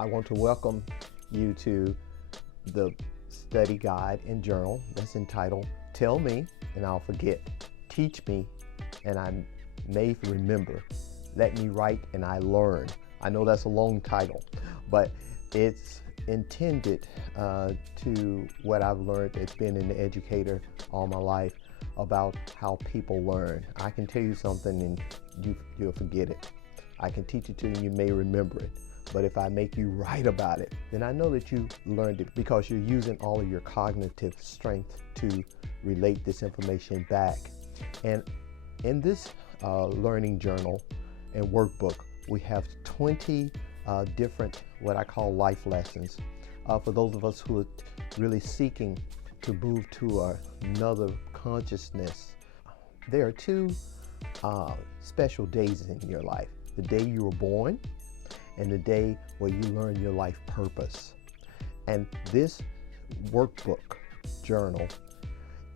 I want to welcome you to the study guide and journal that's entitled Tell Me and I'll Forget, Teach Me and I May Remember, Let Me Write and I Learn. I know that's a long title, but it's intended to what I've learned as being an educator all my life about how people learn. I can tell you something and you'll forget it. I can teach it to you and you may remember it. But if I make you write about it, then I know that you learned it because you're using all of your cognitive strength to relate this information back. And in this learning journal and workbook, we have 20 different, what I call life lessons. For those of us who are really seeking to move to another consciousness, there are two special days in your life. The day you were born and the day where you learn your life purpose. And this workbook journal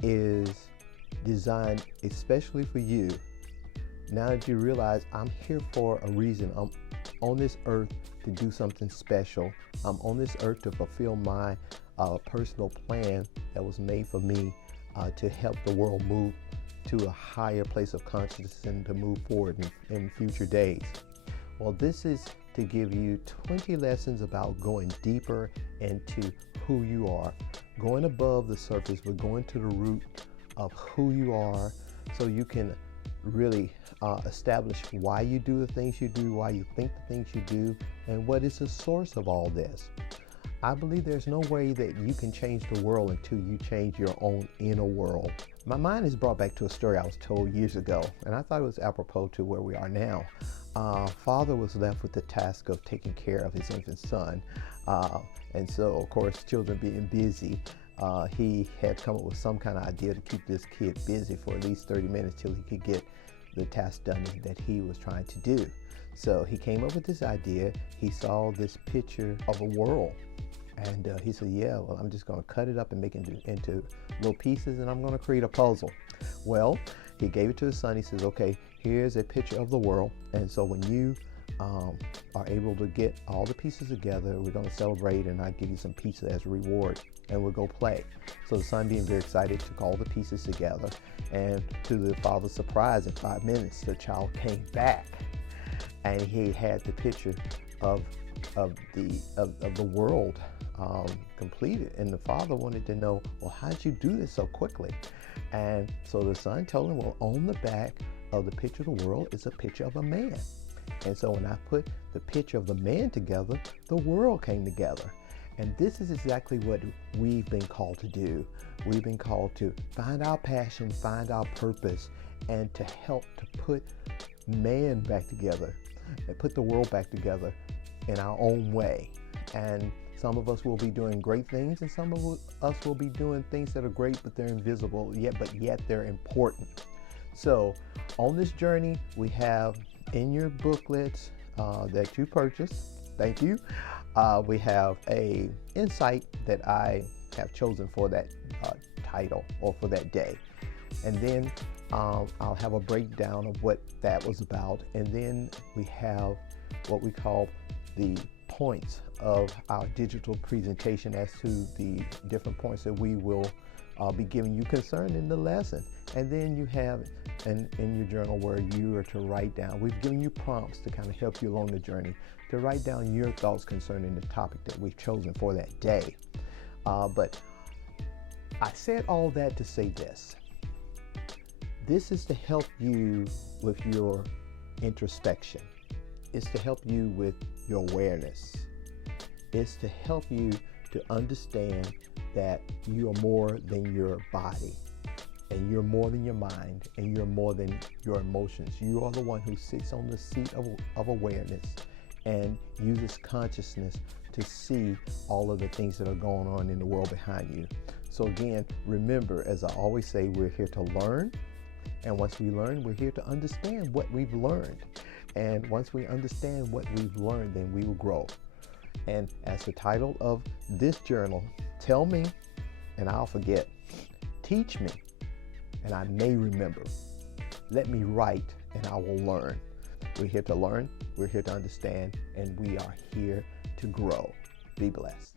is designed especially for you. Now that you realize I'm here for a reason, I'm on this earth to do something special. I'm on this earth to fulfill my personal plan that was made for me to help the world move to a higher place of consciousness and to move forward in future days. Well, this is to give you 20 lessons about going deeper into who you are, going above the surface, but going to the root of who you are so you can really establish why you do the things you do, why you think the things you do, and what is the source of all this. I believe there's no way that you can change the world until you change your own inner world. My mind is brought back to a story I was told years ago, and I thought it was apropos to where we are now. Father was left with the task of taking care of his infant son. And so, of course, children being busy, he had come up with some kind of idea to keep this kid busy for at least 30 minutes till he could get the task done that he was trying to do. So he came up with this idea. He saw this picture of a world. And he said, yeah, well, I'm just going to cut it up and make it into little pieces, and I'm going to create a puzzle. Well, he gave it to his son. He says, okay, here's a picture of the world. And so when you are able to get all the pieces together, we're going to celebrate, and I'll give you some pizza as a reward, and we'll go play. So the son, being very excited, took all the pieces together. And to the father's surprise, in 5 minutes, the child came back, and he had the picture of the world completed. And the father wanted to know, well, how'd you do this so quickly? And so the son told him, well, on the back of the picture of the world is a picture of a man. And so when I put the picture of the man together, the world came together. And this is exactly what we've been called to do. We've been called to find our passion, find our purpose, and to help to put man back together and put the world back together in our own way. And some of us will be doing great things, and some of us will be doing things that are great, but they're invisible, yet they're important. So on this journey, we have in your booklets that you purchased, thank you, we have a insight that I have chosen for that title or for that day. And then I'll have a breakdown of what that was about. And then we have what we call the points of our digital presentation as to the different points that we will be giving you concerning the lesson. And then you have in your journal where you are to write down, we've given you prompts to kind of help you along the journey to write down your thoughts concerning the topic that we've chosen for that day. But I said all that to say this. This is to help you with your introspection. It's to help you with your awareness. It's to help you to understand that you are more than your body, and you're more than your mind, and you're more than your emotions. You are the one who sits on the seat of awareness and uses consciousness to see all of the things that are going on in the world behind you. So again, remember, as I always say, we're here to learn. And once we learn, we're here to understand what we've learned. And once we understand what we've learned, then we will grow. And as the title of this journal, Tell Me and I'll Forget, Teach Me and I May Remember, Let Me Write and I Will Learn. We're here to learn, we're here to understand, and we are here to grow. Be blessed.